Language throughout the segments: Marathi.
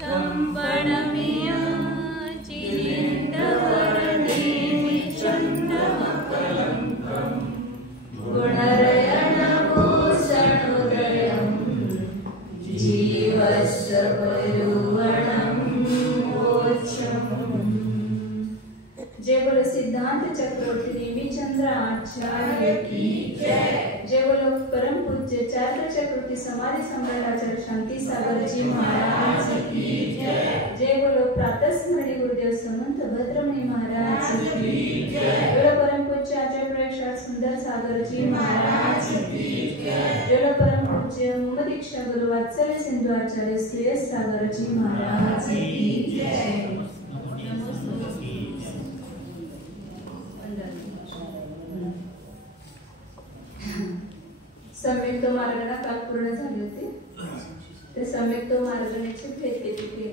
कंपणमियं चिलिन्दवर्णेमि चण्डमकलङ्कं गुणरयणभूषणोदयं जीवस्य परिवर्णं मोक्षम्। जय बोलो सिद्धांत चक्रवर्ती नेमिचंद्र आचार्य की जय। जय बोलो परम पूज्य चार्य चक्रवर्ती समाधि सम्राट आचार्य शांति सागर जी महाराज की जय। जय बोलो प्रातः स्मरणीय गुरुदेव समंत भद्रमणि महाराज की जय। बोलो परम पूज्य आचार्य प्रकाश सुंदर सागर जी महाराज की जय। बोलो परम पूज्य मुहम्मद दीक्षा गुरु वात्सल्य सिंधु आचार्य श्रेयस सागर जी महाराज की जय। सम्यक्त मार्गाला काल पूर्ण झाले होते, ते सम्यक्त मार्गाची भेट केली।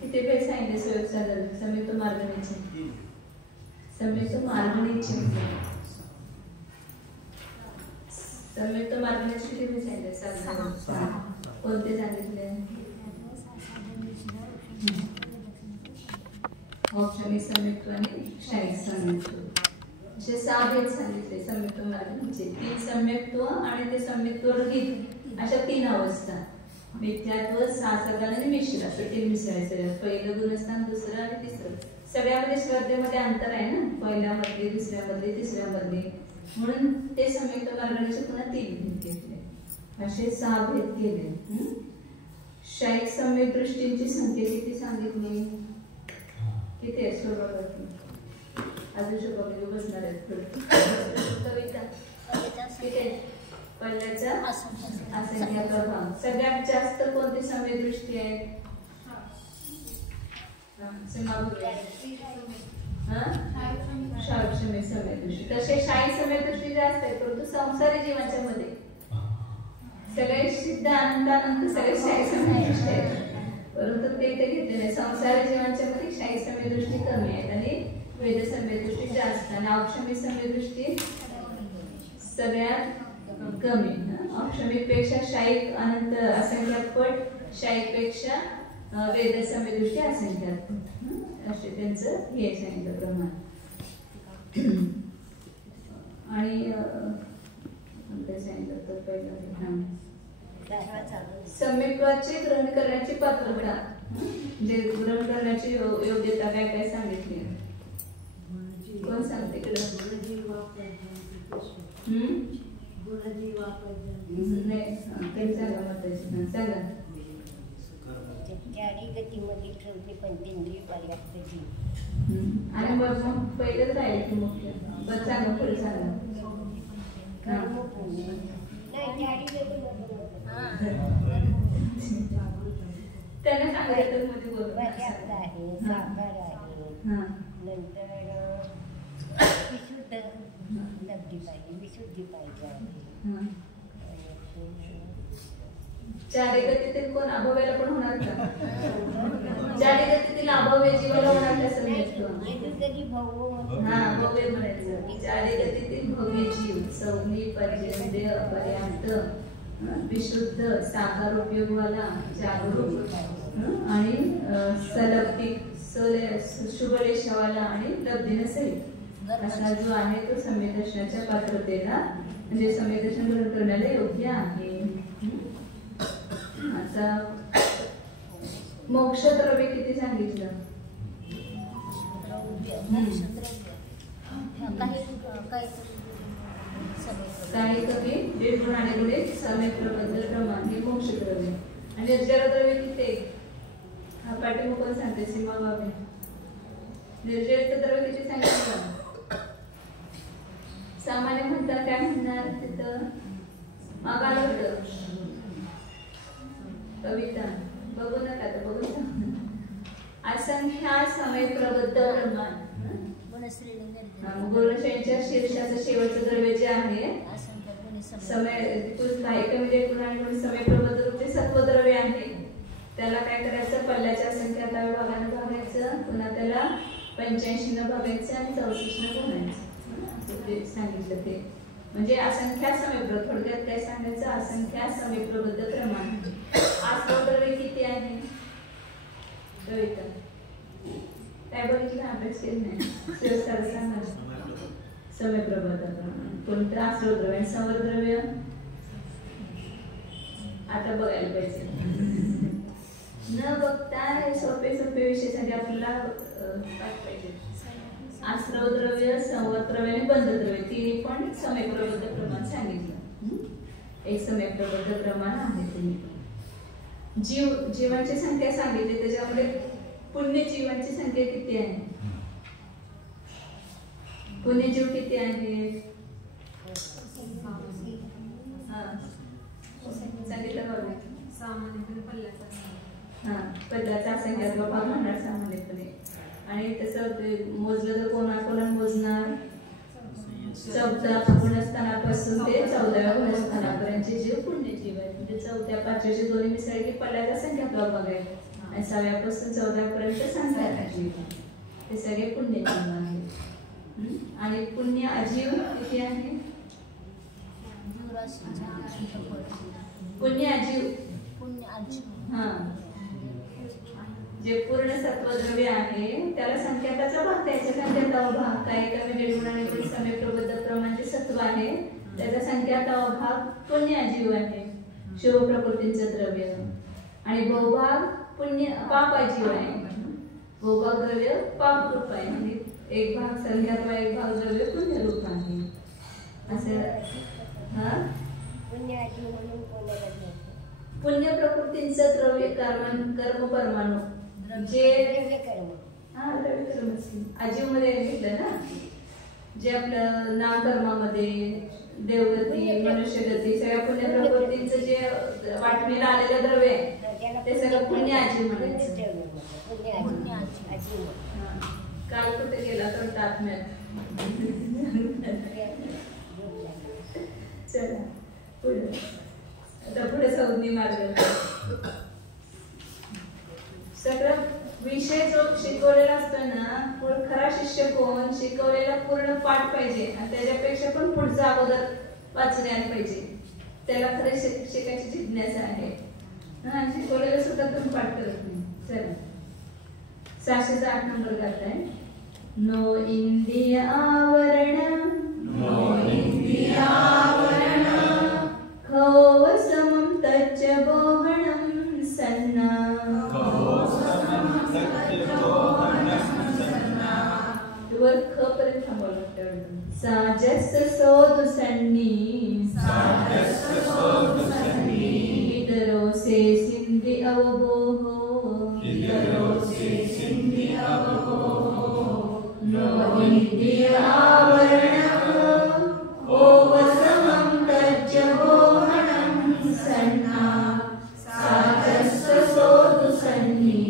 किती भेट सांगितले सम्यक्त मार्गाची? सम्यक्त मार्गाची सम्यक्त मार्गाची किती भेट सांगितले? कोणते सांगितले? औपचारिक सम्यक्त आणि क्षणिक सम्यक्त असे 6 भेद सांगितले सम्यक्त मार्गाचे। 3 सम्यक्त्व आणि ते सम्यक्त्व रहित अशा 3 अवस्था, मिथ्यात्व, सासगण आणि मिश्र, असं 3 मिसळायचं। पहिलं गुणस्थान, दुसरं आणि तिसरं। सगळ्यामध्ये श्रद्धेमध्ये अंतर आहे ना, पहिल्यामधले, दुसऱ्यामधले, तिसऱ्यामधले, म्हणून ते सम्यक्त मार्गाचे पुन्हा 3 भेद घेतले, असे 6 भेद केले। शाईक सम्यक दृष्टींची संख्या किती सांगितली? किती आहे? अजून शोभागी बसणार आहेत कविता किती? पल्ल्याचा असंख्य प्रभाव। सगळ्यात जास्त कोणती सम्यक दृष्टी आहे? शाईक सम्यक दृष्टी। तसे शाईक सम्यक दृष्टी जास्त आहे, परंतु संसारी जीवनाच्या मध्ये सगळे सिद्ध अनंतानंत सगळे शाईक सम्यक दृष्टी आहेत, परंतु ते घेतले नाही। संसारी जीवनाच्या मध्ये शाईक सम्यक दृष्टी कमी आहेत आणि वेद सम्यक दृष्टी जास्त, आणि औक्षमिक सम्यक दृष्टी सगळ्यात कमी। औक्षमिक पेक्षा शाईक अनंत असंख्यात पट, शाईक पेक्षा वेद सम्यक दृष्टी असंख्यात पट, असे त्यांचं हे सांगितलं प्रमाण। आणि सांगितलं तर पहिलं सम्यक्त्वाचे ग्रहण करण्याची पात्रता, जे ग्रहण करण्याची योग्यता काय काय सांगितली? कोण सांगते? सांगा। आणि मग पहिलंच राहील की मुख्य, बरं सांगा, पुढे सांगा। त्यांना सांगायचं मध्ये बोल नंतर विशुद्ध लब्धी पाहिजे, विशुद्धी पाहिजे। चारी गतीतील कोण अभव्याला पण होणार का? चारी गतीतील अभव्य जीवाला होणार का? भव्य म्हणायचं। चारी गतीतील भव्य जीव सौम्य पर्यंत पर्यंत विशुद्ध साकार उपयोगवाला जागरूक आणि सलब्धिक शुभलेशावाला आणि लब्धीने सहित असा जो आहे तो सम्यक दर्शनाच्या पात्रतेला, म्हणजे सम्यक दर्शन ग्रहण करण्याला योग्य आहे। आता मोक्ष द्रव्य किती सांगितलं? काही कमी 1.5 गुण आणि गुणे सम्यक प्रबंध प्रमाण हे मोक्ष द्रव्य। आणि निर्जर द्रव्य किती? हा पाठीमुख सांगते सीमा बाबे। निर्जर द्रव्य किती सांगितलं? सामान्य म्हणतात काय म्हणणार तिथं? मागाल होतं कविता बघू नका, तर बघू सांग। असंख्या समय प्रबद्ध प्रमाण गुणश्रेणीच्या शीर्षाचं शेवटचं द्रव्य जे आहे समय काही कमी गुण आणि समय प्रबद्ध रूपचे सत्वद्रव्य आहे, त्याला काय करायचं? पल्ल्याच्या असंख्यात भागाने भागायचं, पुन्हा त्याला 85 न भागायचं आणि 64 न भागायचं। ते सांगितलं ते म्हणजे असंख्या समीप्र. थोडक्यात काय सांगायचं, असंख्या समीप्रबद्ध प्रमाण. आश्रवद्रव्य किती आहे कविता? काय बघितलं, अभ्यास केला नाही? सांगा. समीप्रबद्ध प्रमाण कोणतं? आश्रवद्रव्य. आणि संवर्द्रव्य आता बघायला पाहिजे. न बघता हे सोपे सोपे विषयासाठी आपल्याला काय पाहिजे? आश्रवद्रव्य, संवर्द्रव्य आणि बंधद्रव्य तिन्ही पण समीप्रबद्ध प्रमाण सांगितलं. एक समीप्रबद्ध प्रमाण आहे. तुम्ही जीवांची संख्या सांगितली, त्याच्यामध्ये पुण्य जीवांची संख्या किती आहे? पुण्य जीव किती आहे? सांगितलं बघा. पल्ल्याचा असंख्यात्मक भाग म्हणणार सामान्यपणे. आणि तसं मोजलं तर कोणाकोणा मोजणार? 14 गुणस्थानापासून ते 14व्या गुणस्थानापर्यंतचे जीव पुण्यजीव आहेत. म्हणजे 4थ्या 5व्याचे दोन्ही मिसळले की पल्ल्याचा संख्यात्मक भाग आहे. आणि 6व्यापासून 14व्यापर्यंत संख्यात्मक ते सगळे पुण्यजीव आहेत. आणि पुण्य अजीव किती आहे? पुण्य अजीव हा जे पूर्ण सत्वद्रव्य आहे त्याला संख्याताचा भाग द्यायचा. संख्याता भाग काय? कमी गुणाने पण समीप्रबद्ध प्रमाणचे सत्व आहे, त्याचा संख्याता भाग पुण्य अजीव आहे, शिव प्रकृतीचं द्रव्य. आणि बहुभाग पुण्य पाप अजीव आहे. बहुभाग द्रव्य पाप रूप आहे. म्हणजे एक भाग संख्यात्मक, एक भाग द्रव्य पुण्य रूप आहे. असं पुण्य प्रकृतींचं द्रव्य कर्म परमाणु जे अजीव मध्ये घेतलं ना, जे आपलं नाम कर्मामध्ये देवगती, मनुष्यगती सगळ्या पुण्य प्रकृतींचं जे वाटणीला आलेलं द्रव्य आहे ते सगळं पुण्य अजीव म्हणायचं. काल कुठे गेला तर तात्म्यात. चला पुढे. आता पुढे संज्ञी मार्ग. सगळं विषय जो शिकवलेला असतो ना, खरा शिष्य कोण? शिकवलेला पूर्ण पाठ पाहिजे आणि त्याच्यापेक्षा पण पुढचा अगोदर वाचून यायला पाहिजे. त्याला खरे शिकायची जिज्ञासा आहे. शिकवलेलं सुद्धा तुम्ही पाठ करत नाही. चला 608 नंबर गाताय. नो इंद्रिय आवरण, खो समं तच्च बोहणं सन्ना. वर ख पर्यंत थांबवलं लागतं. साजस सोदु सन्नी, इतरो से सिंधी अवबोहो. नो इंद्रिय आवरण, खो समं तच्च बोहणं सन्ना. साजस सोदु सन्नी,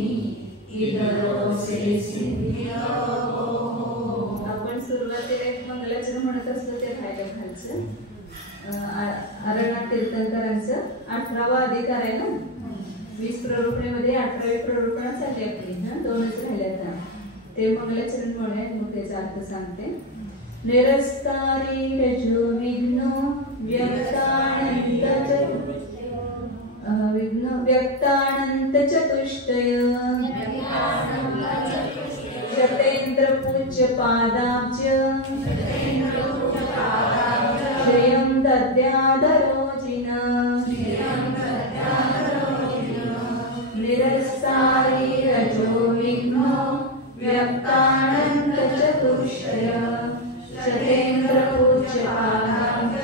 इतरो से सिंधी अवबोहो. आपण सुरुवातीला एक मंगलाचरण म्हणत असतो ते राहायला खालचं. अरणाथ तीर्थंकरांचं 18वा अधिकार आहे ना. 20 प्ररूपणेमध्ये 18वी प्ररूपणासाठी आपली दोनच राहिल्यात. ते मंगलाचरण म्हणूयात. मग त्याचा अर्थ सांगते. निरस्कारी रजो विघ्नो व्यक्तानंत चतुष्टय. शतेन्द्र पूज्य पादाब्ज, श्रियं दद्यादरोजिन. निरस्कारी रजो विघ्नो व्यक्तानंत चतुष्टय. शतेन्द्र पूज्य पादाब्ज,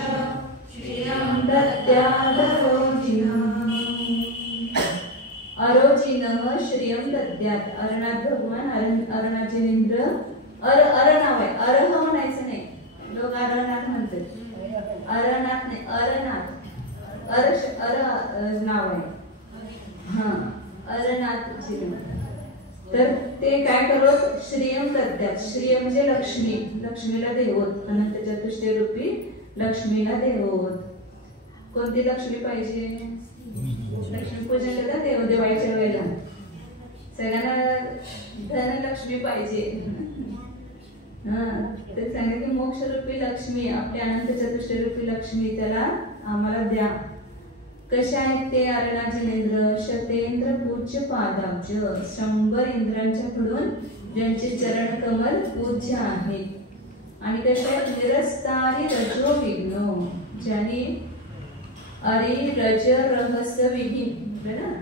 श्रियं दद्यादरोजिन. अरोजिन श्रियं दद्यात. अरनाथ भगवान अरणाजिनेंद्र. अर नाव आहे. अरह म्हणायचं नाही. लोक अरनाथ म्हणतात. अरनाथ नाही, अरनाथ. अर नाव आहे. हा अरनाथ. तर ते काय करत? श्रियम दद्यात. श्रिय म्हणजे लक्ष्मी. लक्ष्मीला देवत. अनंत चतुष्टय रूपी लक्ष्मीला देवत. कोणती लक्ष्मी पाहिजे? लक्ष्मी पूजन करतात देवदेवाच्या वेळेला. सगळ्यांना धनलक्ष्मी पाहिजे. ते सांगा की मोक्षरूपी लक्ष्मी, आपली अनंत चतुष्टयरूपी लक्ष्मी त्याला आम्हाला द्या. कशा आहेत ते? अरुणाचलेंद्र, शतेंद्र पूज्य पादाब्ज, 100 इंद्रांच्या कडून ज्यांचे चरण कमल पूज्य आहेत. आणि कशा आहेत? निरस्तारी रजो विघ्नो, ज्यांनी अरि रज रहस्य विघ्न ना.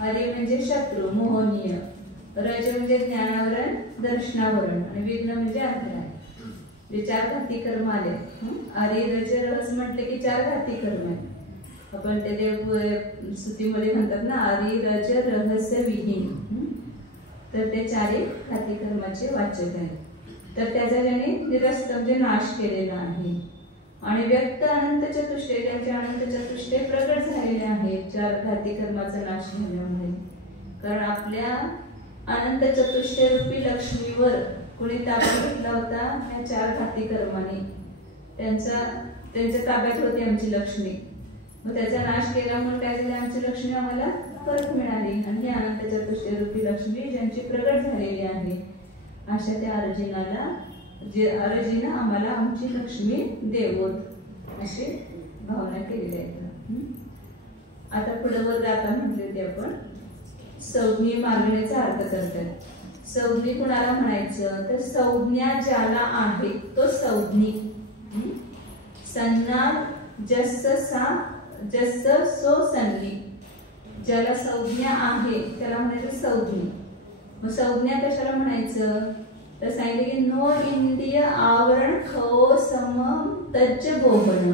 अरि म्हणजे शत्रू मोहनीय, रज म्हणजे ज्ञानावरण दर्शनावरण, आणि विघ्न म्हणजे अंतराय. जे 4 घाती कर्म आले. अरि रज रहस्य म्हटले की 4 घाती कर्म आहे. आपण ते देव स्तुतीमध्ये म्हणतात ना, अरि रज रहस्य विहीन. तर ते 4 घाती कर्माचे वाचक आहेत. तर त्याचा ज्याने निरस्त म्हणजे नाश केलेला आहे. आणि व्यक्त अनंत चतुष्टय, त्यांचे अनंत चतुष्टय प्रगट झालेले आहेत 4 घाती कर्माचा नाश झाल्यामुळे. कारण आपल्या अनंत चतुष्टय रूपी लक्ष्मीवर कोणी ताबा घेतला होता या 4 घाती कर्माने. त्यांच्या ताब्यात होती आमची लक्ष्मी. मग त्याचा नाश केल्यामुळे काय झाले? आमची लक्ष्मी आम्हाला परत मिळाली. आणि ही अनंत चतुष्टय रूपी लक्ष्मी ज्यांची प्रगट झालेली आहे, अशा त्या अर्जुना आम्हाला आमची लक्ष्मी देवोत, अशी भावना केलेली आहे. आता पुढे वर जाता म्हटले होते आपण संज्ञी मागण्याचा अर्थ करतात. संज्ञी कुणाला म्हणायचं? तर संज्ञा ज्याला आहे तो संज्ञी. सन्ना जस सो संज्ञी, ज्याला संज्ञा आहे त्याला म्हणायचं संज्ञी. मग संज्ञा कशाला म्हणायचं? तर सांगितले की नो इंद्रिय आवरण खो सम तज्ज बोहनम.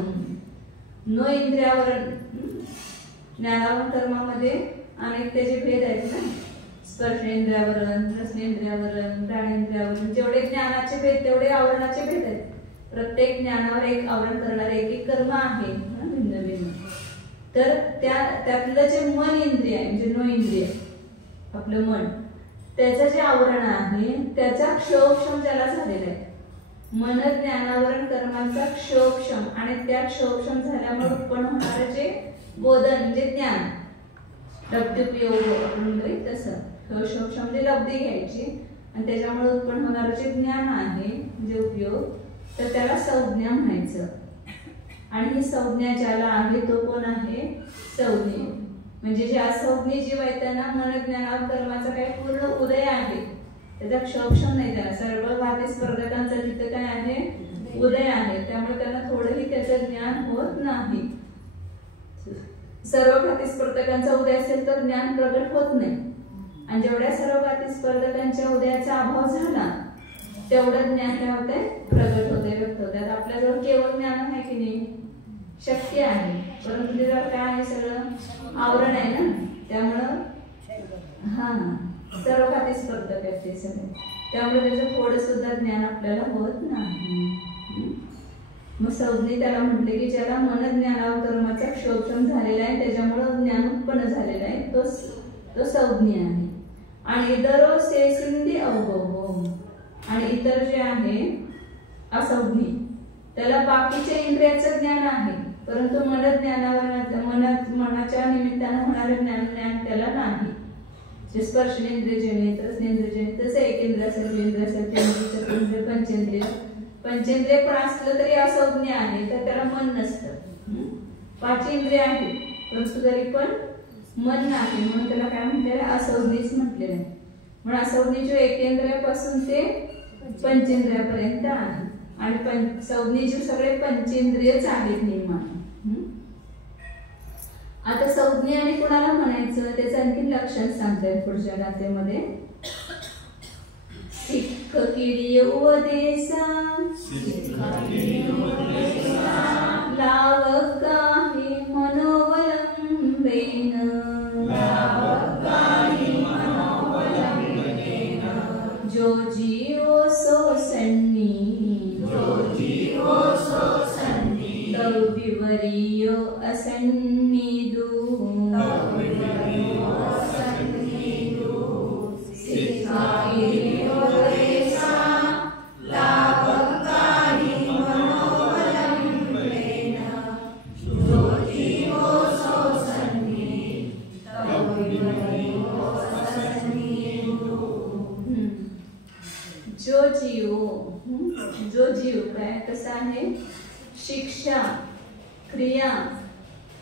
नो इंद्रियावरण, ज्ञानावरण कर्मामध्ये अनेक त्याचे भेद आहेत ना. स्पर्शेंद्रियावरण, रसनेंद्रियावरण, घ्राणेंद्रियावरण, जेवढे ज्ञानाचे भेद तेवढे आवरणाचे भेद आहेत. प्रत्येक ज्ञानावर एक आवरण करणारे एक कर्म आहे भिन्न भिन्न. तर त्यातलं जे मन इंद्रिय आहे म्हणजे नो इंद्रिय, आपलं मन, त्याचं जे आवरण आहे त्याचा क्षोभक्षम ज्याला झालेला आहे. मन ज्ञानावरण कर्मांचा क्षोभक्षम, आणि त्या क्षोभक्षम झाल्यामुळे उत्पन्न होणारे जे बोधन म्हणजे ज्ञान, लब्धोपयोग आपण तसं क्षोभक्षम म्हणजे लब्धी घ्यायची, आणि त्याच्यामुळे उत्पन्न होणारे जे ज्ञान आहे म्हणजे उपयोग, तर त्याला संज्ञा म्हणायचं. आणि ही संज्ञा ज्याला आहे तो कोण आहे? संज्ञे. म्हणजे जे असंज्ञ जीव आहे त्यांना मन ज्ञानावर कर्माचा काही पूर्ण उदय आहे, त्याचा क्षोभक्षम नाही. त्यांना सर्व घाती स्पर्धकांचा तिथं काय आहे? उदय आहे. त्यामुळे त्यांना थोडंही त्याचं ज्ञान होत नाही. सर्व घाती स्पर्धकांचा उदय असेल तर ज्ञान प्रगट होत नाही. आणि जेवढ्या सर्व घाती स्पर्धकांच्या उदयाचा अभाव झाला तेवढं ज्ञान काय होतंय? प्रगट होते, व्यक्त होते. आपल्याजवळ केवळ ज्ञान आहे की नाही? शक्य आहे, परंतु त्याच्यावर काय आहे? सगळं आवरण आहे ना. त्यामुळं सर्व घाती स्पर्धक आहेत ते सगळे. त्यामुळे त्याचं थोडं सुद्धा ज्ञान आपल्याला होत नाही. मग संज्ञे त्याला म्हटले की ज्याला मन ज्ञानावर कर्माचा क्षोभक्षम झालेला आहे, त्याच्यामुळे ज्ञान उत्पन्न झालेला आहे, तो संज्ञे आहे. आणि इतरो से सिंधी अवगो, आणि इतर जे आहे असंज्ञे त्याला बाकीच्या इंद्रियाचं ज्ञान आहे, परंतु मन ज्ञानावर मनाच्या निमित्तानं होणारे ज्ञान त्याला नाही. जे स्पर्शनेंद्रिय जनित, रसनेंद्रिय जनित, तसे एकेंद्रिय, सर्वेंद्रिय, सप्तेंद्रिय, चतुर्वेंद्रिय, पंचेंद्रिय पण असलं तरी असंज्ञ आहे, तर त्याला मन नसतं. 5 इंद्रिय आहे परंतु तरी पण मन नाही, म्हणून त्याला काय म्हटलेलं आहे? असंज्ञच म्हटलेलं आहे. म्हणून असंज्ञ जो एकेंद्रियापासून ते पंचेंद्रियापर्यंत आहे. आणि संज्ञे जीव सगळे पंचेंद्रियच आहेत निर्माण. आता संज्ञे आणि कुणाला म्हणायचं त्याचं आणखी लक्षण सांगतायत पुढच्या गाथेमध्ये. सिक्ख किडी उपदेशा लावकाहि मनोवलंबेन, जो जीवो सो सन्नी, तव विवरियो असन्निदु, जो जो जीव काय कसा आहे, शिक्षा, क्रिया,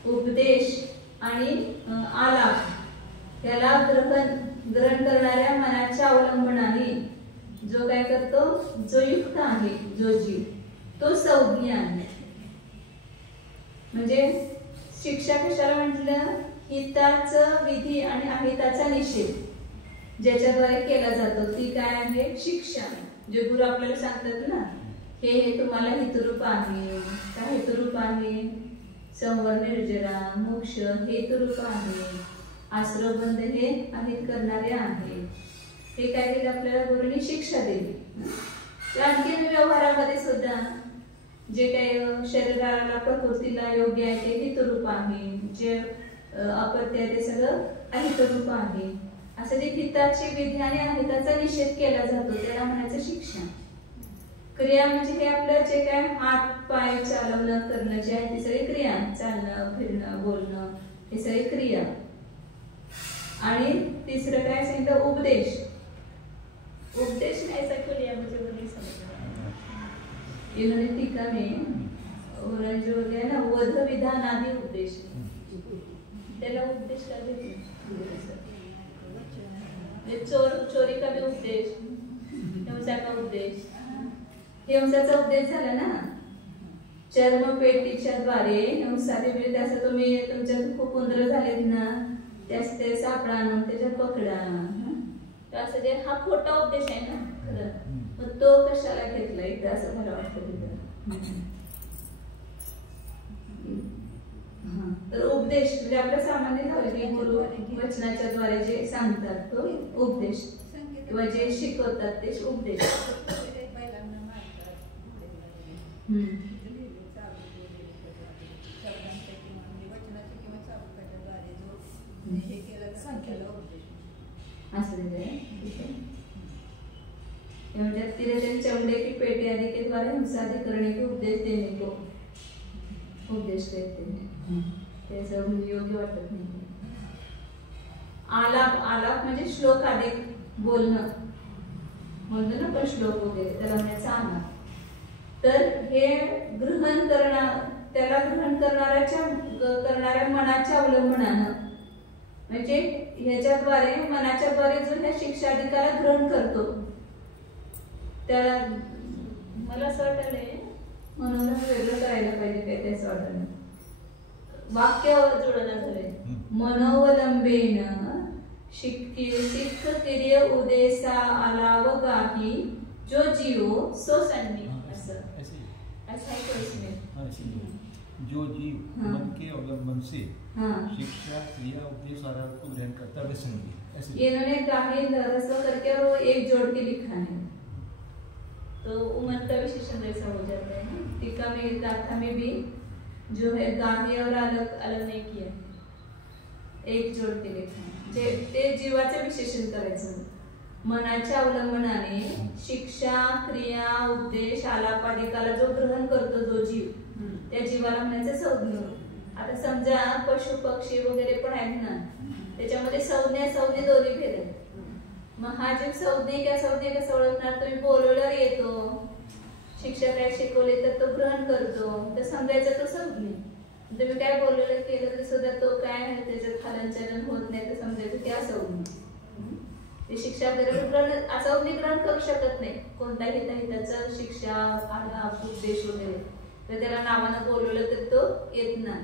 उपदेश आणि आलाप याला ग्रहण करणाऱ्या मनाच्या अवलंबनाने जो काय करतो, जो युक्त आहे, जो जीव तो संज्ञ आहे. म्हणजे शिक्षा कशाला म्हटलं, हिताचं विधी आणि अहिताचा निषेध ज्याच्याद्वारे केला जातो ती काय आहे, शिक्षा. जे गुरु आपल्याला सांगतात ना, हे तुम्हाला हितरूप आहे, काय हितरूप आहे, संवर निर्जरा, मोक्ष हेतुरूप आहे, आश्रयबंध हे अहित करणारे आहे. हे काय केलं आपल्याला गुरुनी, शिक्षा दिली. आणखी व्यवहारामध्ये सुद्धा जे काही शरीराला प्रकृतीला योग्य आहे ते हितरूप आहे, जे अपत्य आहे ते सगळं अहितरूप आहे. असं जे हिताची विधी आणि अहिताचा निषेध केला जातो त्याला म्हणायचं शिक्षा. क्रिया म्हणजे हे आपलं जे काय हात पाय चालवणं करणं जे आहे ती सगळी क्रिया, चालणं फिरणं बोलणं हे सगळी क्रिया. आणि तिसरं काय सांगितलं, उपदेश. उपदेश नाही क्रिया म्हणजे इन्होंने टीका में उन्होंने जो है ना वध विधान आदि उपदेश, त्याला उपदेश का देते, चोरी का भी उपदेश, हिंसा का उपदेश. हिंसाचा उपदेश झाला ना, चर्मपेटीच्या द्वारे हिंसाविरुद्ध असं तुम्ही तुमच्यात खूप उंदर झालेत ना, त्यास ते सापळा आणून त्याच्यात पकडा, असं जे हा खोटा उपदेश आहे ना खरं, मग तो कशाला घेतला इथं असं मला वाटतं तिथं. तर उपदेश म्हणजे आपल्या सामान्य धावले गुरु वचनाच्या द्वारे जे सांगतात तो उपदेश, किंवा जे शिकवतात ते उपदेश. चमड़े की पेटी आदि के द्वारा हिंसा आदि करने के उपदेश देने को उपदेश कहते हैं. ते सब योग्य वाटत नाही. आलाप म्हणजे श्लोक आदि बोलणं म्हणतो ना पण श्लोक वगैरे त्याला म्हणायचं आलाप. तर हे त्याला ग्रहण करणाऱ्या मनाच्या अवलंबनानं, म्हणजे ह्याच्याद्वारे मनाच्याद्वारे जो ह्या शिक्षाधिकाला ग्रहण करतो त्याला, मला असं वाटलंय म्हणून वेगळं करायला पाहिजे काय त्याच वाटलं. वाक्यावर जोडलं झालंय, मनोवलंबेन सिख किरिय उदेसा आलाव गाही जो जीव सो संनी. ऐसा ही कोई इसमें जो जीव मन के अवलंबन से शिक्षा क्रिया उपदेश आदि को ग्रहण करता है संगी. इन्होंने गाही रसो करके वो एक जोड़ के लिखा है तो उमन का विशेषण जैसा हो जाता है. टीका में गाथा में भी जो है गाही और अलग अलग नहीं किया, एक जोड़ के लिखा है. जे ते जीवाचे विशेषण करायचं. मनाच्या अवलंबनाने शिक्षा क्रिया उपदेश आलापादिकाला जो ग्रहण करतो जो जीव त्या जीवाला म्हणायचं संज्ञ. आता समजा पशु पक्षी वगैरे पण आहेत ना, त्याच्यामध्ये संज्ञा दोन्ही भेद आहेत. मग हा जीव संज्ञ कसं ओळखणार, तुम्ही बोलवल्यावर येतो, शिक्षक काय शिकवले तर तो ग्रहण करतो, तर समजायचं तो संज्ञ. तुम्ही काय बोलवलं केलं तरी सुद्धा तो काय आहे त्याच्यात हलनचलन होत नाही तर समजायचं की असंज्ञ. ते शिक्षा असंज्ञ ग्रहण करू शकत नाही कोणत्याही हिताचं शिक्षा आलाप उपदेश वगैरे, तर त्याला नावानं बोलवलं तर तो येत नाही.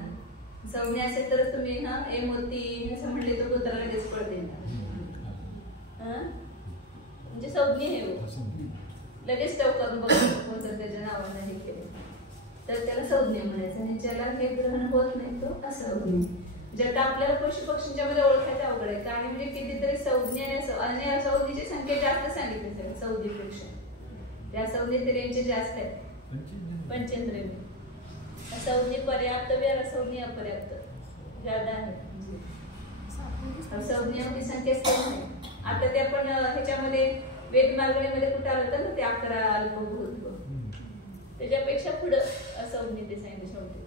संज्ञा असेल तरच तुम्ही ना ए मोती असं म्हणले तर कुत्रा लगेच पडते. म्हणजे संज्ञ हे लगेच टव करून बघतो त्याच्या नावानं हे केले तर त्याला संज्ञ म्हणायचं. आणि ज्याला हे ग्रहण होत नाही तो असंज्ञ. ज्यात आपल्याला पशु पक्षींच्या मध्ये ओळखायचं अवघड आहे, कारण म्हणजे कितीतरी संज्ञ आणि असंज्ञेची संख्या जास्त सांगितली संज्ञेपेक्षा. त्या संज्ञ तऱ्हेंचे जास्त आहेत, पंचेंद्रिय. संज्ञ पर्याप्त भी और असंज्ञ अपर्याप्त ज्यादा आहे. संज्ञांची संख्या सेम आहे. आता ते आपण ह्याच्यामध्ये वेदमार्गणीमध्ये कुठे आलं होतं ना ते 11 अल्पभूत, त्याच्यापेक्षा पुढं असंज्ञ ते सांगितलं शेवटी.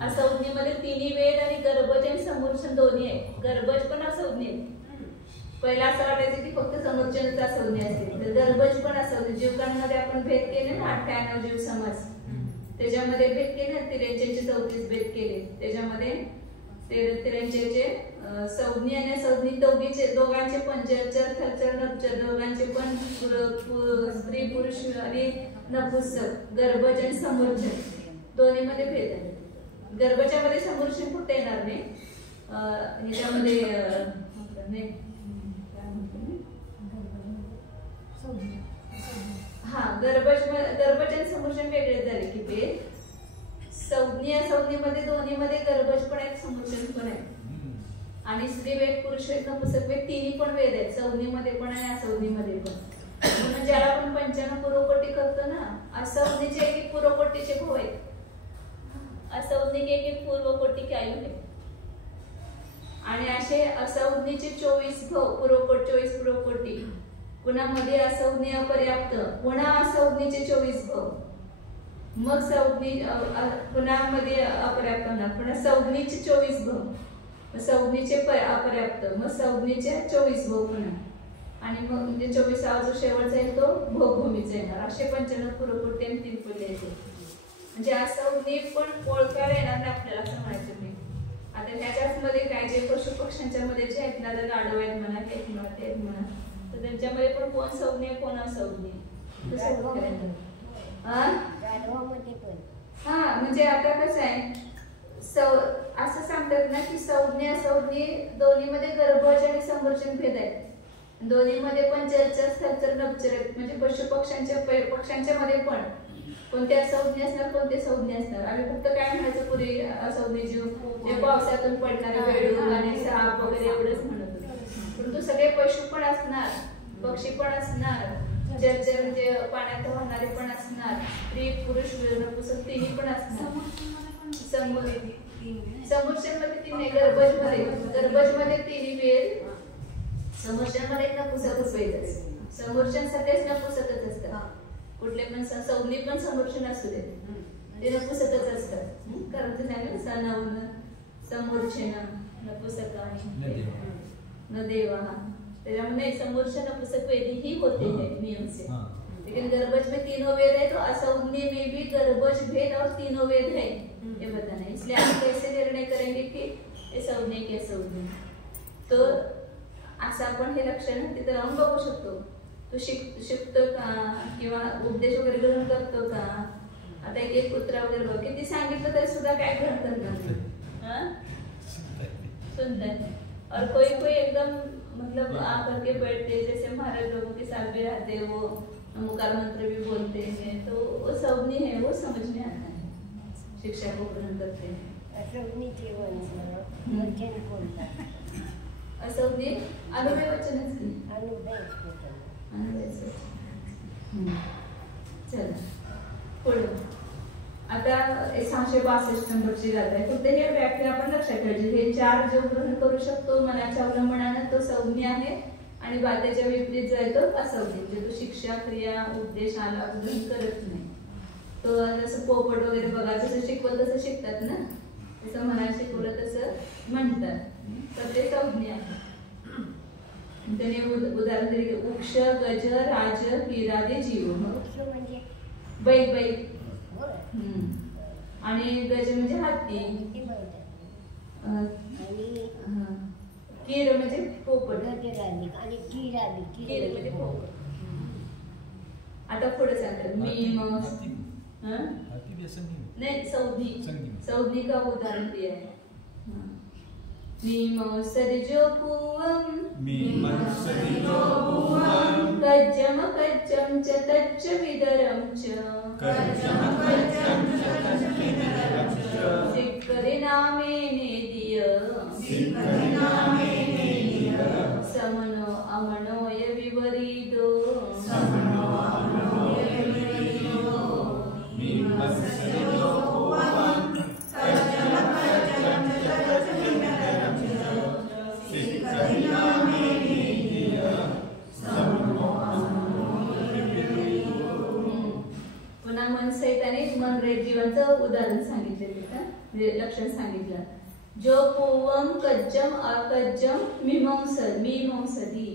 असंज्ञ मध्ये तिन्ही वेद आणि गर्भज आणि समूर्छन दोन्ही आहे. गर्भज पण असंज्ञ आहे. पहिला असं वाटायचं की फक्त समोरच्याचा संज्ञा असते, तर गर्भज पण असं जीवकांमध्ये आपण भेद केले ना 98 जीव समास, त्याच्यामध्ये भेद केले 43 34 भेद केले, त्याच्यामध्ये 43 संज्ञा आणि संज्ञी दोघांचे पण जलचर थलचर नभचर दोघांचे पण स्त्री पुरुष आणि नपुंसक गर्भज आणि समोरचन दोन्ही मध्ये भेद आहे. गर्भच्या मध्ये समोरचन कुठे येणार नाही, ह्याच्यामध्ये हा गर्भज आणि समोरचन वेगळे झाले की भेद. संज्ञेमध्ये दोन्ही मध्ये गर्भज पण आहेत समोरचन पण आहे, आणि स्त्री वेद पुरुष वेद नपुंसक वेद तिन्ही पण वेद आहेत, संज्ञेमध्ये पण आणि असंज्ञेमध्ये पण. म्हणून ज्याला आपण 95 पूर्वकोटी करतो ना, असंज्ञेचे एक पूर्वकोटीचे भाऊ आहेत, असंज्ञिक एक पूर्वकोटी काय आहे, आणि असे असंज्ञेचे 24 भाऊ पूर्वकोट 24 पूर्वकोटी, पुन्हा मध्ये असंज्ञे अपर्याप्त, पुन्हा असंज्ञेचे 24 भाऊ, मग संज्ञे पुन्हा मध्ये अपर्याप्त होणार, पुन्हा संज्ञेचे 24 भाऊ, संज्ञेचे अपर्याप्त, मग संज्ञेचे 24 भाऊ पुन्हा, आणि मग म्हणजे 24वा जो शेवटचा आहे तो भोगभूमीचा येणार. असे 95 पूर्वकोटी आणि 3 पल्ले येते. म्हणजे असंज्ञे पण ओळखायला येणार नाही आपल्याला असं म्हणायचं नाही. आता ह्याच्याच मध्ये काय जे पशु पक्ष्यांच्या मध्ये जे आहेत ना, गाढव आहेत म्हणा, हे म्हणा ते म्हणा, तर त्यांच्यामध्ये पण कोण संज्ञे कोण असंज्ञे कसं करायचं. हा म्हणजे आता कसं आहे असं सांगतात ना की संज्ञे असंज्ञे दोन्ही मध्ये गर्भज आणि समोरचन भेद आहेत, दोन्ही मध्ये पण जलचर स्थलचर नभचर आहेत. म्हणजे पशु पक्ष्यांच्या मध्ये पण कोणते असंज्ञे असणार कोणते संज्ञे असणार. आम्ही फक्त काय म्हणायचं पूर्वी असंज्ञे जीव जे पावसातून पडणारे बेडूक आणि साप वगैरे एवढंच म्हणत होतो, परंतु सगळे पशु पण असणार, पक्षी पण असणार, जलचर म्हणजे पाण्यात वाहणारे पण असणार, स्त्री पुरुष नपुंसक तिन्ही पण असणार. समोरचन मध्ये 3 गर्भज मध्ये 3 वेद, समोरचन मध्ये नपुंसकच वेद, समोरचन सगळेच नपुंसकच असतात, कुठले पण संज्ञे पण समोरचन असू दे ते नपुंसकच असतात. कारण ते सांगितलं सनवन समोरचन नपुंसक आणि न देवा, त्याच्यामुळे समोरचन नपुंसक वेद ही होते हैं नियम से. लेकिन गर्भज में 3 वेद है, तो असंज्ञे में भी गर्भज भेद और 3 वेद है, ये बताना है. इसलिए आप कैसे निर्णय करेंगे की हे संज्ञे की असंज्ञे, तो असं आपण हे लक्षण तिथे राहून बघू शकतो. तो शिकतो का किंवा उपदेश वगैरे ग्रहण करतो का. आता एक कुत्रा वगैरे बघ किती सांगितलं तरी सुद्धा काय ग्रहण करणार, सुनता है. और कोई एकदम मतलब आकर के बैठते, जैसे महाराज लोगों के साथ भी रहते, वो मुकार मंत्र भी बोलते हैं, तो वो संज्ञे है, वो समझ में आता है, शिक्षा को ग्रहण करते हैं. असंज्ञे अनुभव वचनच चला पुढे. आता 662 नंबरची गाथा आहे. फक्त हे व्याख्या आपण लक्षात ठेवायची. हे 4 जो ग्रहण करू शकतो मनाच्या अवलंबनाने तो संज्ञे आहे, आणि बाध्याच्या विपरीत जो आहे तो असंज्ञे, म्हणजे तो शिक्षा क्रिया उपदेश आला ग्रहण करत नाही. तो जसं पोपट वगैरे बघा जसं शिकवलं तसं शिकतात ना, तसं मनाला शिकवलं तसं म्हणतात, तर ते संज्ञे आहे. त्याने उदाहरण तरी उक्ष गज राज किरादे जीव, बैल आणि गज म्हणजे हत्ती, कीर म्हणजे पोपट, कीर म्हणजे पोपट. आता पुढे सांगतात मीम नाही संज्ञी का उदाहरण दिया है. कज्जम कज्जम च तच्च विदरम च सिक्करि नामेने दिय समनो अमनोय विपरीतो मन सहित आणि मन रहित जीवाचं उदाहरण सांगितलं तिथं, म्हणजे लक्षण सांगितलं. जो पूर्वम कज्जम अकज्जम मीमांसदी,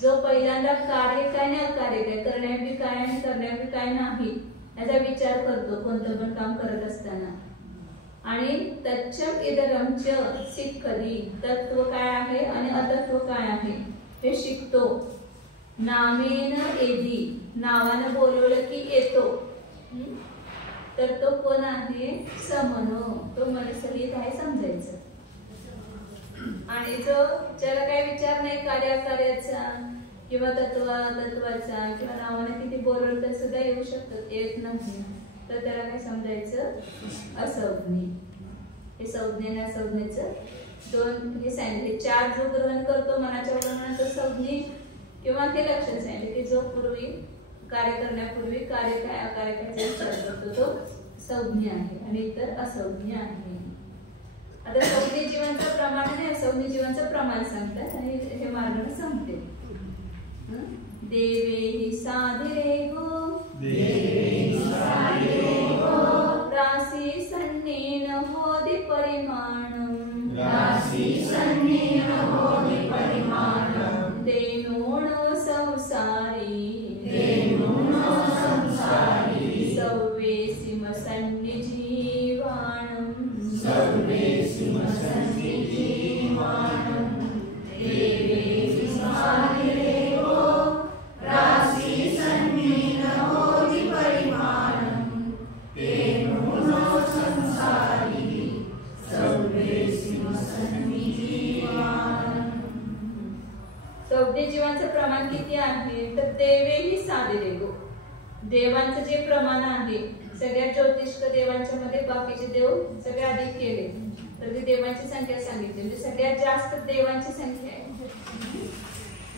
जो पहिल्यांदा कार्य काय आणि अकार्य काय, करण्यावी काय आणि करण्यावी काय नाही याचा विचार करतो कोणतं पण काम करत असताना. आणि तच्चम इदरमच शिकदी, तत्व काय आहे आणि अतत्व काय आहे हे शिकतो. नामेन एदी, नावानं बोलवलं की येतो. तर तो कोण आहे? समनो, तो मनसहित आहे समजायचं. आणि जो ज्याला काही विचार नाही कार्याचा किंवा तत्वाचा किंवा नावाने किती बोलवलं तर सुद्धा येऊ शकतात, येत नाही, तर त्याला काय समजायचं? असंज्ञी. हे संज्ञे आणि असंज्ञेचं दोन हे सांगितले. चार जो ग्रहण करतो मनाच्या वरून तो संज्ञी किंवा हे लक्षात सांगितले की जो पूर्वी कार्य करण्यापूर्वी कार्य काय अकार्य काय विचार करतो तो संज्ञ आहे आणि इतर असंज्ञ आहे. आता संज्ञ जीवांचं प्रमाण आणि असंज्ञ जीवांचं प्रमाण सांगतात आणि हे मार्ग संपते. देवे साधिरे गो राशी सन्नेन होदि परिमाणं देनोण संसारी सव्वेसिम सन्निजीवाणं देवे साधिरे गो राशी सन्नेन होदि परिमाणं देनोण संसारी सव्वेसिम सन्निजीवाणं. सौदे जीवांचं प्रमाण किती आहे तर देवेही साधिरे गो, देवांचं जे प्रमाण आहे सगळ्या ज्योतिष्क देवांच्या मध्ये बाकीचे देव सगळे अधिक केले तर ती देवांची संख्या सांगितली, म्हणजे सगळ्यात जास्त देवांची संख्या आहे.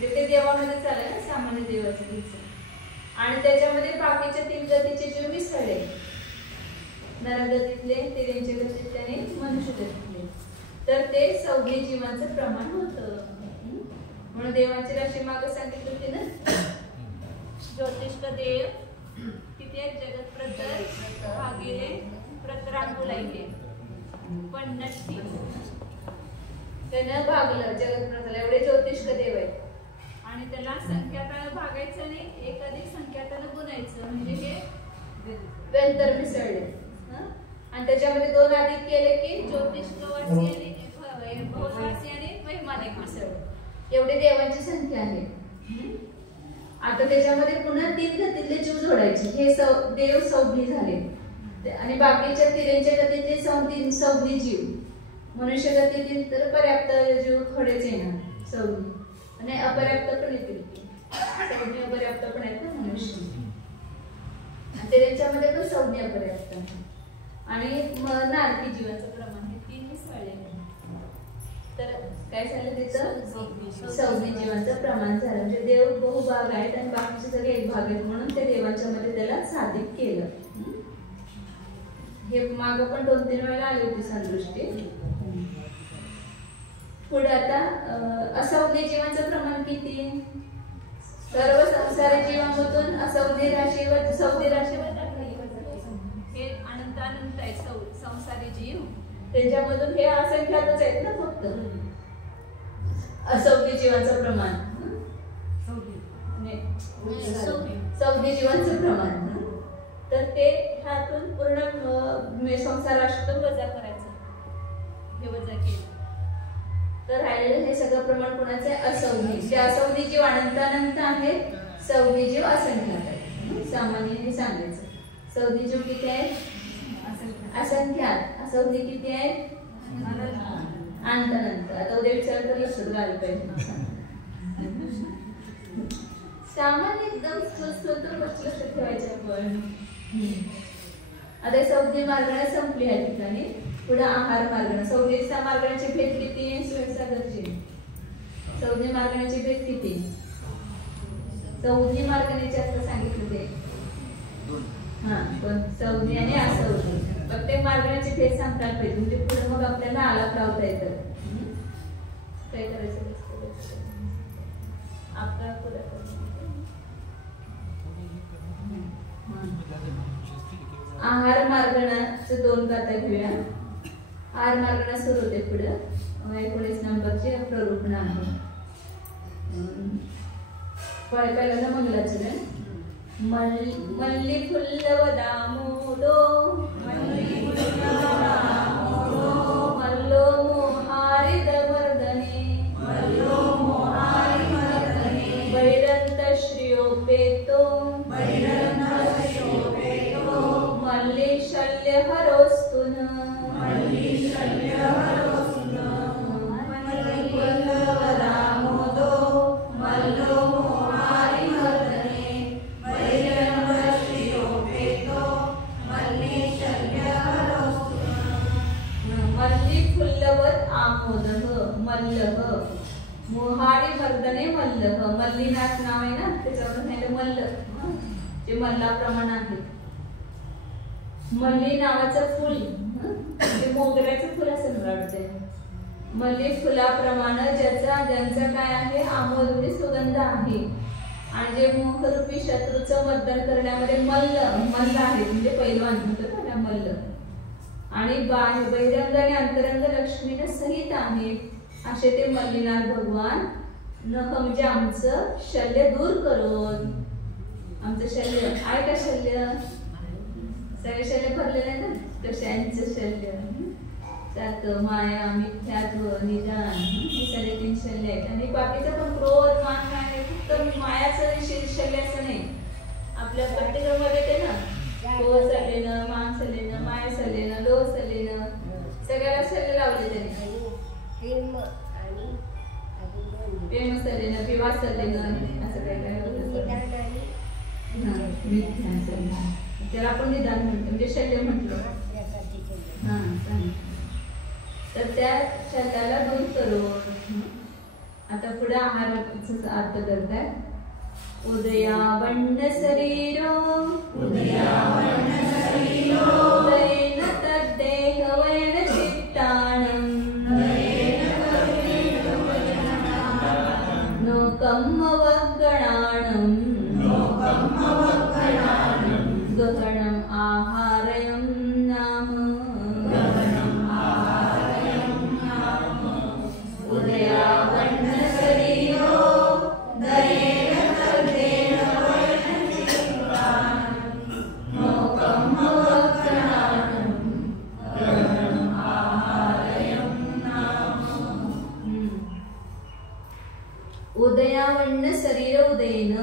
ते देवामध्ये चालेल ना सामान्य देवाचं. आणि त्याच्यामध्ये बाकीच्या 3 गतीचे जीव मिसळले, नरगतीतले, तिऱ्यांच्या गतीतले आणि मनुष्य गतीतले, तर ते सौम्य जीवांचं प्रमाण होतं. म्हणून देवांची राशी मागे सांगितलं होती ना, ज्योतिष्क देव किती आहेत? जगत प्रतर भागिले प्रतरांगुलाइले 50. त्यानं भागलं जगत प्रतर, एवढे ज्योतिष्क देव आहेत. आणि त्याला संख्यातानं भागायचं नाही, एकाधिक संख्यातानं गुणायचं, म्हणजे हे वेंतर मिसळले. आणि त्याच्यामध्ये 2 अधिक केले की ज्योतिष्कवासी आणि भौवासी आणि वैमानिक मिसळले. एवढी देवांची संख्या आहे. आता त्याच्यामध्ये पुन्हा 3 गतीतले जीव जोडायचे, हे देव सौम्य झाले. आणि बाकीच्या तिऱ्यांच्या गतीतले सौम्य जीव, मनुष्य गतीतील तर पर्याप्त जीव थोडेच येणार सौम्य, आणि अपर्याप्त पण येतील. सौम्य अपर्याप्त पण आहेत ना मनुष्य, त्याच्यामध्ये पण सौम्य अपर्याप्त आणि नारकी जीवाचं प्रमाण हे 3 मिसळले. तर काय झालं तिथं? सौम्य जीवांचं प्रमाण झालं, म्हणजे देव बहुभाग आहेत आणि बाकीचे सगळे एक भाग आहेत, म्हणून ते देवांच्या मध्ये त्याला साधित केलं. हे माग पण 2-3 वेळा आली होती संदृष्टी. पुढे आता असौम्य जीवांचं प्रमाण किती? सर्व संसारी जीवांमधून असौम्य राशीवर सौम्य राशीवर हे अनंत आहेत संसारी जीव, त्याच्यामधून हे असंख्यातच आहेत ना फक्त. असौम्य जीवांचं प्रमाण सौम्य जीवांचं प्रमाण, तर ते ह्यातून पूर्ण संसार राशीतून वजा करायचं. हे वजा केलं तर राहिलेलं हे सगळं प्रमाण कोणाचं आहे? असौम्य. ते असौम्य जीव अनंत आहेत, सौम्य जीव असंख्यात आहेत. सामान्य हे सांगायचं. सौम्य जीव किती आहेत? असंख्यात. असौम्य किती आहेत? अनंत. आता उद्या विचार तर लक्षात घाललं पाहिजे. सामान्य एकदम लक्षात ठेवायचं आपण. आता सौम्य मार्गण्या संपली या ठिकाणी. पुढे आहार मार्गण्या. सौम्य मार्गण्याची भेद किती? स्वयंसागरची. सौम्य मार्गण्याची भेद किती? सौम्य मार्गण्याची आता सांगितलं ते पण सौम्य आणि असौम्य प्रत्येक मार्गण्याची भेद सांगता पाहिजे, म्हणजे पुढे मग आपल्याला आलाप लावता येतं. काय करायचं आपल्या पुढे आहार मार्गणाचे 2 गाथा घेऊया. आर मार्गाने सुरू होते पुढं 19 नंबरचे प्ररूपण आहे. पहिल्यांदा मंगलाचरण. मल्ली फुल्लव दामोदो मल्लो मोहारिद वर्धने वैरंत श्रियोपेतो मल्ली शल्य हरोस्तुन मल्लह मोहाडी वर्धने मल्लह. मल्लीनाथ नाव आहे ना, त्याच्यावरून सांगितलं मल्ल, जे मल्लाप्रमाण आहे. मल्ली नावाचं फुल ते मोगऱ्याचं फुल असं वाटतंय. मल्ली फुलाप्रमाणे ज्यांचा काय आहे आमोद म्हणजे सुगंध आहे. आणि जे मोहरूपी शत्रूचं मर्दन करण्यामध्ये मल्ल आहे म्हणजे पैलवान म्हणतात ना मल्ल. आणि बहिरंग आणि अंतरंग लक्ष्मीने सहित आहे असे ते मल्लीनाथ भगवान. नख म्हणजे आमचं शल्य दूर करून. आमचं शल्य आहे का शल्य? सगळे शल्य भरलेले ना, कशांचं शल्य? त्यात माया, मिथ्यात्व, निदान हे सगळे 3 शल्य आहेत. आणि बाकीचं पण क्रोध, मान काय फक्त मायाचं शल्य असं नाही. आपल्या प्रत्येकामध्ये ते ना क्रोध सल्लेनं, मान सल्लेनं, माया सल्लेनं, लोभ सल्लेनं सगळ्याला शल्य लावले त्यांनी. प्रेम सल्लेनं, विवाह सल्लेनं असं काय काय होतं. त्याला आपण निदान म्हणतो म्हणजे शल्य म्हटलं. तर त्या शल्याला दूर करून आता पुढे आहाराचा अर्थ करताय. उदया वर्ण शरीरो उदयेन तद्देह वैन चित्तानं नोकम् वग्गणानं गहनम् आहारयं नाम. उदया वर्ण शरीरो उदयेन तद्देह वैन चित्तानं नोकम् वग्गणानं गहनम् आहारयं नाम. उदयावन्न शरीर उदयेन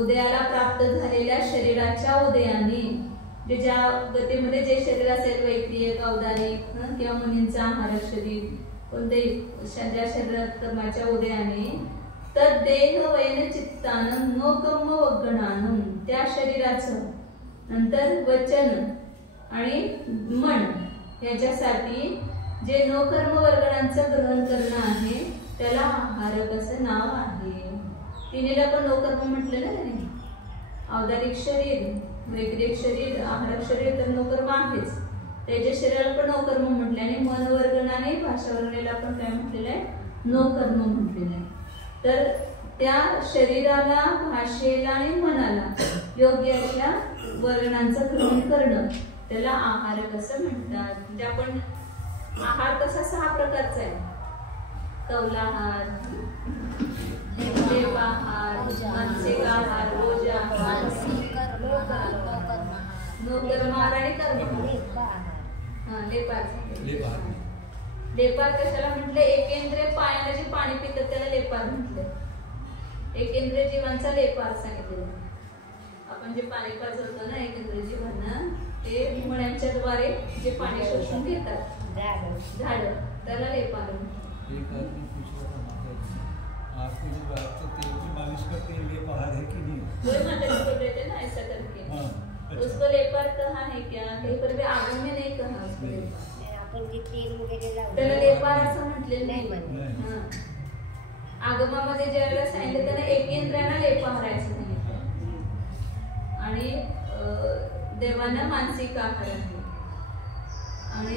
उदयाला प्राप्त झालेल्या शरीराच्या उदयाने जे ज्या गतीमध्ये जे शरीर असेल वैक्रियक, औदारिक किंवा मुनींचं आहारक शरीर कोणतेही ज्या शरीरात कर्माच्या उदयाने तद्देह वैन चित्तानं नोकम्म वग्गणानं त्या शरीराचं नंतर वचन आणि मन याच्यासाठी जे नोकर्म वर्गणांचं ग्रहण करणं आहे त्याला आहारक असं नाव आहे. तिन्हीला पण नोकर्म म्हटलं ना त्यांनी. औदारिक शरीर, वैक्रियक शरीर, आहारक शरीर तर नोकर्म आहेच. त्याच्या शरीराला पण नोकर्म म्हटले आणि मनवर्गणाने भाषावर्गणाला पण काय म्हटलेलं आहे नोकर्म म्हटलेलं आहे. तर त्या शरीराला, भाषेला आणि मनाला योग्य अशा वर्गणांचं ग्रहण करणं त्याला आहारक असं म्हणतात. म्हणजे आपण आहार तसा 6 प्रकारचा आहे. कौलाहार, देवाहार, मानसिक आहार, ओजाहार, नोकर्महार आणि कर्महार. लेपार कशाला म्हटले? एकेंद्रिय पायाला जे पाणी पितात त्याला लेपार म्हटले. एकेंद्रिय जीवांचा लेपार सांगितलेला. आपण जे पाणी पाजवतो ना एकेंद्रिय जीवांना ते मुळ्यांच्या द्वारे जे पाणी शोषून घेतात झाड त्याला लेपार म्हणतात. एक आदमी पूछ रहा था आपको जो आपको तेल की मालिश करते हैं ये बाहर है कि नहीं? वही माता जी बोल रहे थे ना ऐसा करके. हाँ, उसको लेपार कहा है क्या? कहीं पर भी आगम में नहीं कहा उसको लेपार. आपण जे तेल वगैरे लावतो त्याला लेपार असं म्हटलेलं नाही. नाही. आगमामध्ये ज्यावेळेला सांगितलं त्यांना एकेंद्रांना लेपार आहे सांगितलं. आणि देवांना मानसिक आहार आहे आणि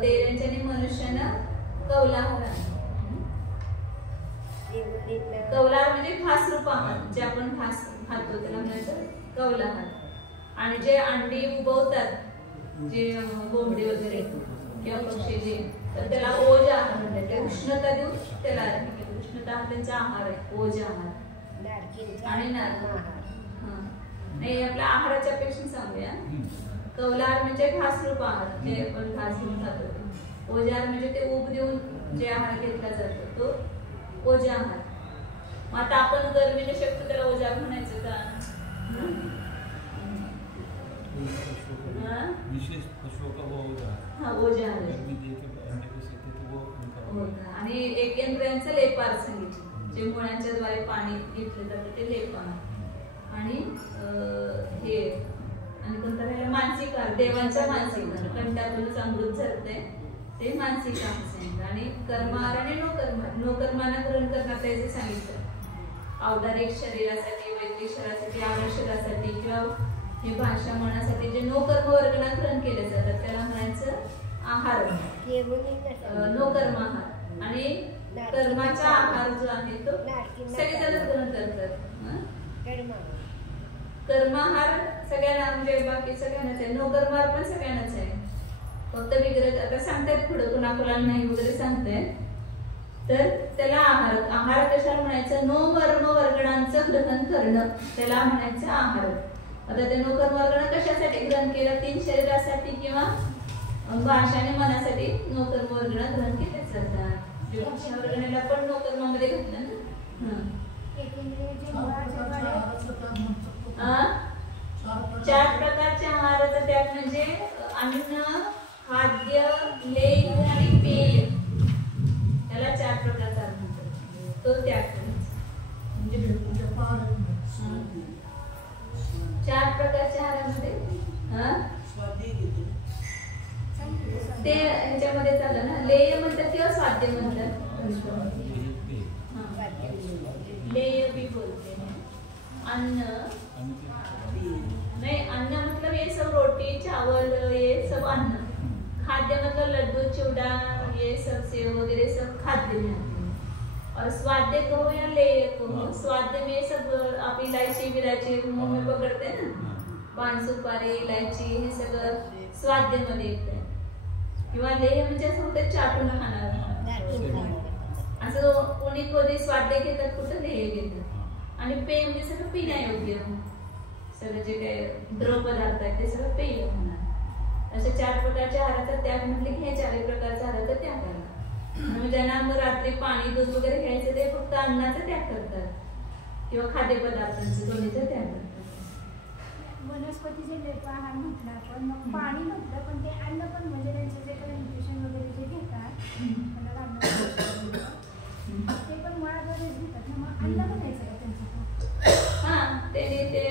देवांच्या मनुष्याना कौलाहार आहे. कौलाहार म्हणजे खास रूप आहार जे आपण खास खातो त्याला म्हणायचं कौलाहार. आणि जे अंडी उबवतात जे कोंबडी वगैरे किंवा पक्षी जे तर त्याला ओज आहार म्हणतात. ते उष्णता देऊन त्याला उष्णता हा त्यांचा आहार आहे, ओज आहार. आणि नाही आपल्या आहाराच्या पेक्षा सांगूया. कौलाहार म्हणजे घासरूप आहार, जे आपण घासरूप खातो. ओजार म्हणजे ते ऊब देऊन जे आहार घेतला जातो तो ओजा आहार. मग आता आपण गरमीने शकतो त्याला ओजार म्हणायचं का? विशेष पशुओं का वो ओजा. हाँ ओजा आहार. गर्मी देके अंडे को सेकते तो वो उनका होता. आणि एक इंद्रियांचं लेपार सांगितलं, जे मुळांच्या द्वारे पाणी घेतलं जातं ते लेपार. आणि हे आणि कोणता राहिला मानसिक आहार, देवांचा मानसिक आहार, कंठातूनच अमृत झरतंय ते मानसिक आहार सांगितलं. आणि कर्महार आणि नो कर्माना ग्रहण करण्यात यायचं सांगितलं. औदारिक शरीरासाठी, वैदिक शरीरासाठी, आवश्यकासाठी किंवा हे भाषा मनासाठी जे नो कर्म वर्गणात ग्रहण केले जातात त्याला म्हणायचं आहार, नो कर्म आहार. आणि कर्माचा आहार जो आहे तो सगळेजण ग्रहण करतात. कर्माहार सगळ्यांना म्हणजे बाकी सगळ्यांनाच आहे, नो कर्महार पण सगळ्यांनाच आहे. फक्त विग्रह आता सांगतात पुढे कुणाकुला नाही वगैरे सांगतायत. तर त्याला आहार, आहार कशाला म्हणायचं? नो कर्म वर्गणांचं ग्रहण करणं त्याला म्हणायचं आहार. आता ते नो कर्म वर्गण कशासाठी ग्रहण केलं? 3 शरीरासाठी किंवा भाषा आणि मनासाठी नो कर्म वर्गण ग्रहण केले जातात. भाषा वर्गणाला पण नो कर्मामध्ये घातलं ना. 4 प्रकारच्या आहाराचा त्याग म्हणजे अन्न, खाद्य, लेह आणि पेय. त्याला 4 प्रकारचा आहार म्हणतात. तो त्याग करायचा म्हणजे 4 प्रकारच्या आहारामध्ये ते ह्याच्यामध्ये चाललं ना. लेय म्हणतात किंवा स्वाद्य म्हणतात. लेय भी बोलते हैं. अन्न नहीं, अन्न मतलब ये सब रोटी चावल ये सब अन्न. खाद्य मतलब लड्डू चिवड़ा ये सब सेव वगैरह सब खाद्य में आते हैं. और स्वाद्य कहो या लेय कहो, स्वाद्य में सब आप इलायची विलायची मुंह में पकड़ते हैं ना, पान सुपारी इलायची हे सगळं स्वाद्य मध्ये येतं. किंवा लेह म्हणजे असं होतं चाटून खाणार. असं कोणी कधी स्वाद्य घेतात, कुठं लेह घेतात. आणि पेय म्हणजे सगळं पिण्यायोग्य, सगळं जे काही द्रव पदार्थ आहेत ते सगळं पेय होणार. अशा 4 प्रकारच्या आहाराचा त्याग म्हटले की हे 4 प्रकारच्या आहाराचा त्याग करा. म्हणजे ज्यांना मग रात्री पाणी दूध वगैरे घ्यायचं ते फक्त अन्नाचा त्याग करतात किंवा खाद्यपदार्थांचं दोन्हीचा त्याग करतात. वनस्पतीचे लेपाहार म्हटलं आपण, मग पाणी म्हटलं, पण ते अन्न पण म्हणजे त्यांचे जे काही न्यूट्रिशन वगैरे जे घेतात ते पण मुळाद्वारेच घेतात ना. मग अन्न पण घ्यायचं का त्यांचं? हा, त्याने ते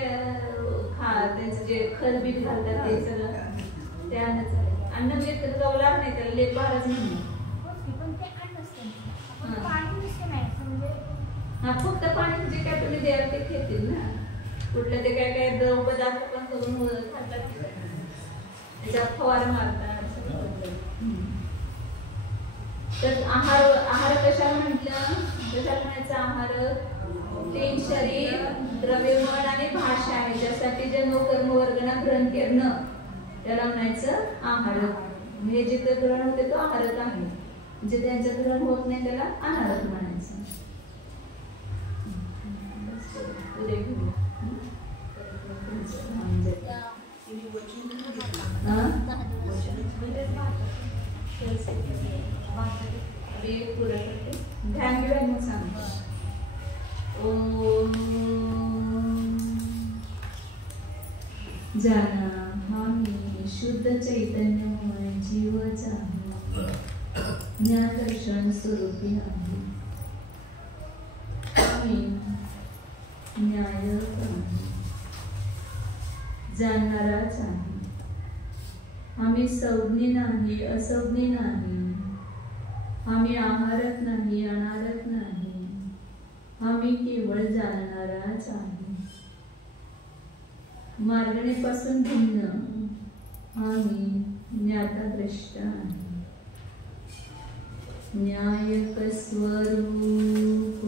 त्यांचं जे खतबीत घालतात ते सगळं ते अन्नच आहे. अन्न म्हणजे गवला नाही, त्याला लेपाहारच म्हणतात. पण ते अन्नच त्यांचं. पाणी नुसतं नाही म्हणजे हा, फक्त पाणी जे काय तुम्ही द्याल ते घेतील ना. कुठलं ते काय काय द्रव पदार्थ पण करून खातात, त्याच्यात फवार मारतात. तर आहार कशाला म्हटलं? कशाला म्हणायचं आहार? 3 शरीर, द्रव्यमन आणि भाषा आहे ज्यासाठी जे नो कर्म वर्गणा ग्रहण करणं त्याला म्हणायचं आहार. म्हणजे जिथे ग्रहण होते तो आहारच आहे, म्हणजे त्यांचं ग्रहण होत नाही त्याला अनाहार म्हणायचं. उद्या घेऊया. ध्यान घेऊया मग सांगतो. ओम जाना हा मी शुद्ध चैतन्यमय जीवच आहे, ज्ञादर्शन स्वरूपी आहे. आम्ही न्यायक आहे, जाणणाराच आहे. आम्ही संज्ञ नाही, असंज्ञ नाही. आम्ही आहारत नाही, अनाहारत नाही. आम्ही केवळ जाणणाराच आहे. मार्गणेपासून भिन्न आम्ही ज्ञाताद्रष्ट आहे. न्यायक स्वरूप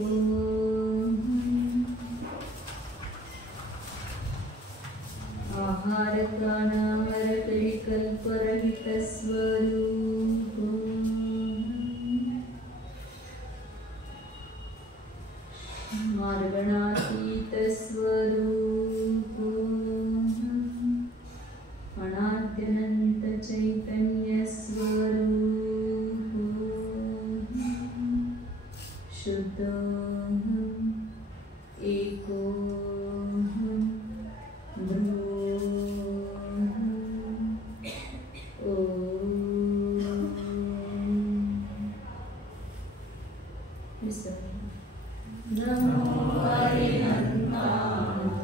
आहार प्राणाहार विकल्प रहित स्वरूप मार्गणातीत स्वरूप अनाद्यनंत चैतन्य स्वरूप शुद्ध एको नमो हरिहन्ताय